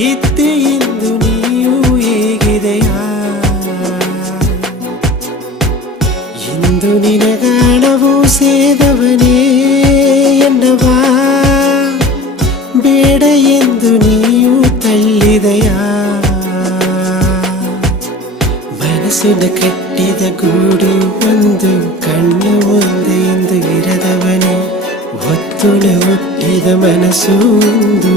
ಇದ್ದೆ ಎಂದು ನೀಯೂ ಹೇಗಿದೆಯಾ ಇಂದು ನಿನಗಾಣವು ಸೇದವನೇ ಎನ್ನವಾ ಬೇಡ ಎಂದು ನೀಯೂ ತಳ್ಳಿದೆಯಾ ಮನಸ್ಸಿನ ಕಟ್ಟಿದ ಗೂಡು ಒಂದು ಕಣ್ಣು ಒಂದೇ ಎಂದು ಇರದವನೇ ಹೊತ್ತುಲೆ ಹುಟ್ಟಿದ ಮನಸ್ಸು ಒಂದು